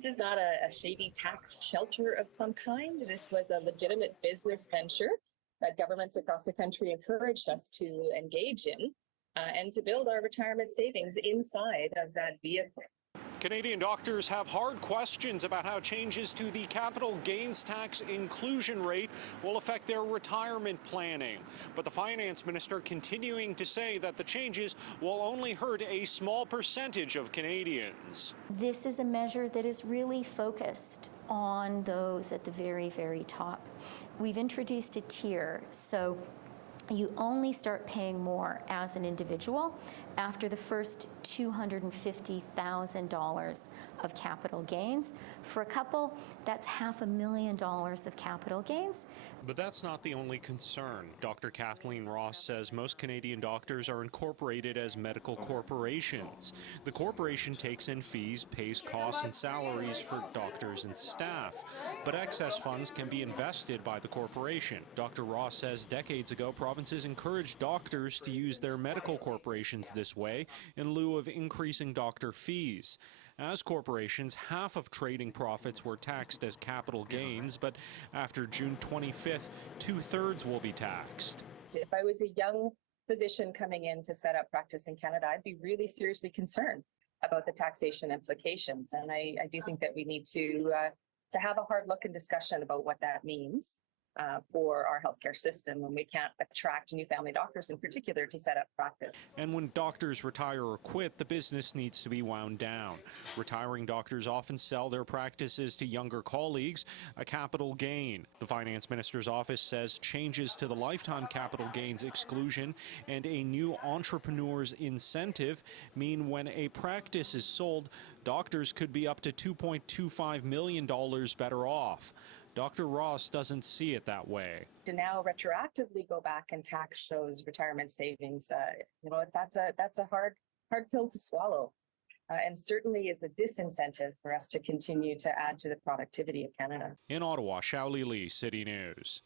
This is not a shady tax shelter of some kind. This was a legitimate business venture that governments across the country encouraged us to engage in and to build our retirement savings inside of that vehicle. Canadian doctors have hard questions about how changes to the capital gains tax inclusion rate will affect their retirement planning. But the finance minister continuing to say that the changes will only hurt a small percentage of Canadians. This is a measure that is really focused on those at the very, very top. We've introduced a tier, so you only start paying more as an individual after the first $250,000 of capital gains. For a couple, that's $500,000 of capital gains. But that's not the only concern. Dr. Kathleen Ross says most Canadian doctors are incorporated as medical corporations. The corporation takes in fees, pays costs and salaries for doctors and staff. But excess funds can be invested by the corporation. Dr. Ross says decades ago, provinces encouraged doctors to use their medical corporations this way in lieu of increasing doctor fees. As corporations, half of trading profits were taxed as capital gains, but after June 25th, 2/3 will be taxed. If I was a young physician coming in to set up practice in Canada, I'd be really seriously concerned about the taxation implications. And I do think that we need to have a hard look and discussion about what that means for our healthcare system when we can't attract new family doctors in particular to set up practice. And when doctors retire or quit, the business needs to be wound down. Retiring doctors often sell their practices to younger colleagues, a capital gain. The finance minister's office says changes to the lifetime capital gains exclusion and a new entrepreneur's incentive mean when a practice is sold, doctors could be up to $2.25 million better off. Dr. Ross doesn't see it that way. To now retroactively go back and tax those retirement savings, that's a hard pill to swallow, and certainly is a disincentive for us to continue to add to the productivity of Canada. In Ottawa, Shaoli Lee, City News.